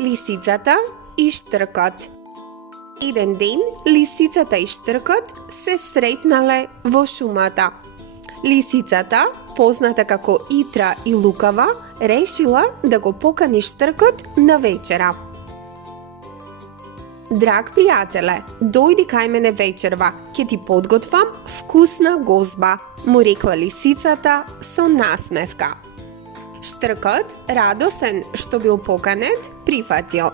Лисицата и штркот. Еден ден лисицата и штркот се сретнале во шумата. Лисицата, позната како итра и лукава, решила да го покани штркот на вечера. Драг пријателе, дојди кај мене вечерва, ќе ти подготвам вкусна гозба, му рекла лисицата со насмевка. Штркот, радосен што бил поканет, прифатил.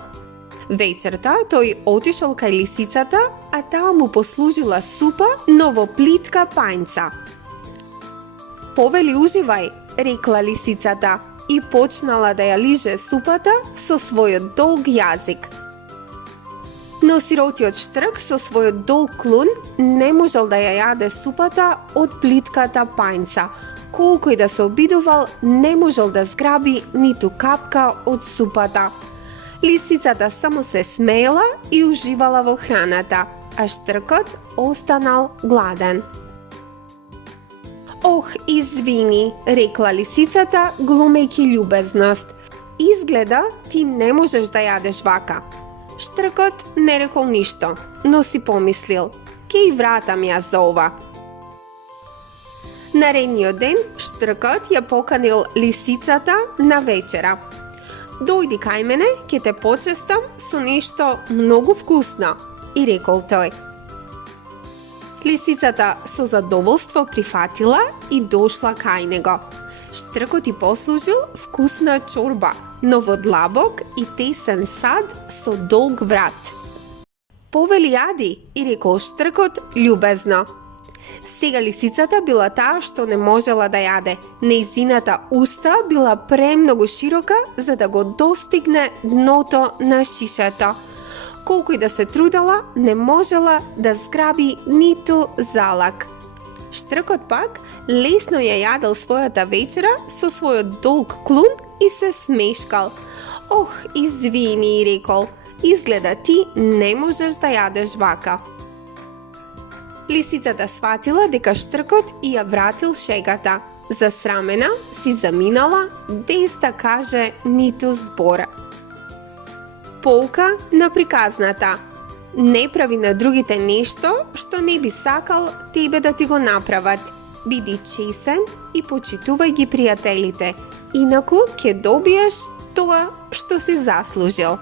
Вечерта тој отишол кај лисицата, а таа му послужила супа, но во плитка пањца. Повели уживај, рекла лисицата и почнала да ја лиже супата со својот долг јазик. Но сиротиот штрк со својот долг клун не можел да ја јаде супата од плитката пањца. Колку и да се обидувал, не можел да зграби ниту капка од супата. Лисицата само се смеела и уживала во храната, а штркот останал гладен. Ох, извини, рекла лисицата, глумејќи љубезност. Изгледа ти не можеш да јадеш вака. Штркот не рекол ништо, но си помислил, ке и вратам ја за ова. Наредниот ден штркот ја поканил лисицата на вечера. Дојди кај мене, ќе те почестам со нешто многу вкусно, и рекол тој. Лисицата со задоволство прифатила и дошла кај него. Штркот и послужил вкусна чорба, но во длабок и тесен сад со долг врат. Повели јади, и рекол штркот љубезно. Сега лисицата била таа што не можела да јаде. Нејзината уста била премногу широка за да го достигне дното на шишето. Колку и да се трудела, не можела да зграби ниту залак. Штркот пак лесно ја јадел својата вечера со својот долг клун и се смешкал. Ох, извини, рекол, изгледа ти не можеш да јадеш вака. Лисицата сватила дека штркот и ја вратил шегата. Засрамена си заминала без да каже ниту збор. Поука на приказната. Не прави на другите нешто што не би сакал тебе да ти го направат. Биди чесен и почитувај ги пријателите, инаку ќе добиеш тоа што си заслужил.